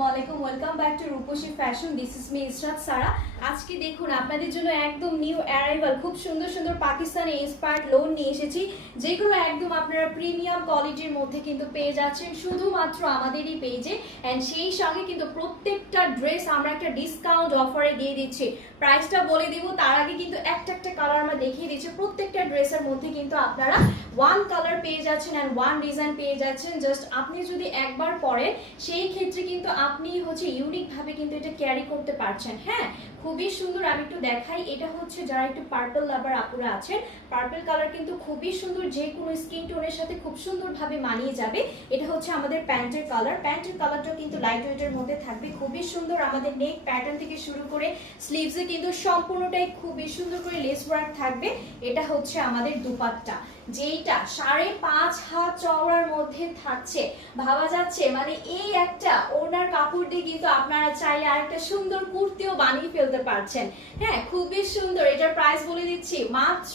আসসালামু আলাইকুম, welcome back to Rupshi Fashion. This is me Israt Sara. আজকে দেখুন আপনাদের জন্য একদম নিউ অ্যারাইভাল খুব সুন্দর সুন্দর পাকিস্তানি ইন্সপায়ার্ড লোন নিয়ে এসেছি, যেগুলো একদম আপনারা প্রিমিয়াম কোয়ালিটির মধ্যে কিন্তু পেয়ে যাচ্ছেন শুধুমাত্র আমাদেরই পেজে। অ্যান্ড সেই সঙ্গে কিন্তু প্রত্যেকটা ড্রেস আমরা একটা ডিসকাউন্ট অফারে দিয়ে দিচ্ছি। প্রাইসটা বলে দিব তার আগে কিন্তু একটা একটা কালার আমরা দেখিয়ে দিচ্ছি। প্রত্যেকটা ড্রেসের মধ্যে কিন্তু আপনারা ওয়ান কালার পেয়ে যাচ্ছেন অ্যান্ড ওয়ান ডিজাইন পেয়ে যাচ্ছেন। জাস্ট আপনি যদি একবার পরেন সেই ক্ষেত্রে কিন্তু আপনি ইউনিক ভাবে কিন্তু এটা ক্যারি করতে পারছেন। হ্যাঁ, খুবই সুন্দর। আমি একটু দেখাই, এটা হচ্ছে যারা একটু পার্পল লাভার আপুরা আছেন, পার্পল কালার কিন্তু খুবই সুন্দর, যে কোনো স্কিন টোনের সাথে খুব সুন্দরভাবে মানিয়ে যাবে। এটা হচ্ছে আমাদের প্যান্টের কালার। প্যান্টের কালারটা কিন্তু লাইট ওয়েটের মধ্যে থাকবে, খুবই সুন্দর। আমাদের নেক প্যাটার্ন থেকে শুরু করে স্লিভসে কিন্তু সম্পূর্ণটাই খুবই সুন্দর করে লেস ওয়ার্ক থাকবে। এটা হচ্ছে আমাদের দুপাট্টা, যেইটা 5.5 হাত চওড়ার মধ্যে থাকছে। ভাবা যাচ্ছে মানে এই একটা ওনার কাপড় দিয়ে কিন্তু আপনারা চাইলে আরেকটা সুন্দর কুর্তিও বানিয়ে ফেলতে পারছেন। হ্যাঁ, খুবই সুন্দর। এটার প্রাইস বলে দিচ্ছি মাত্র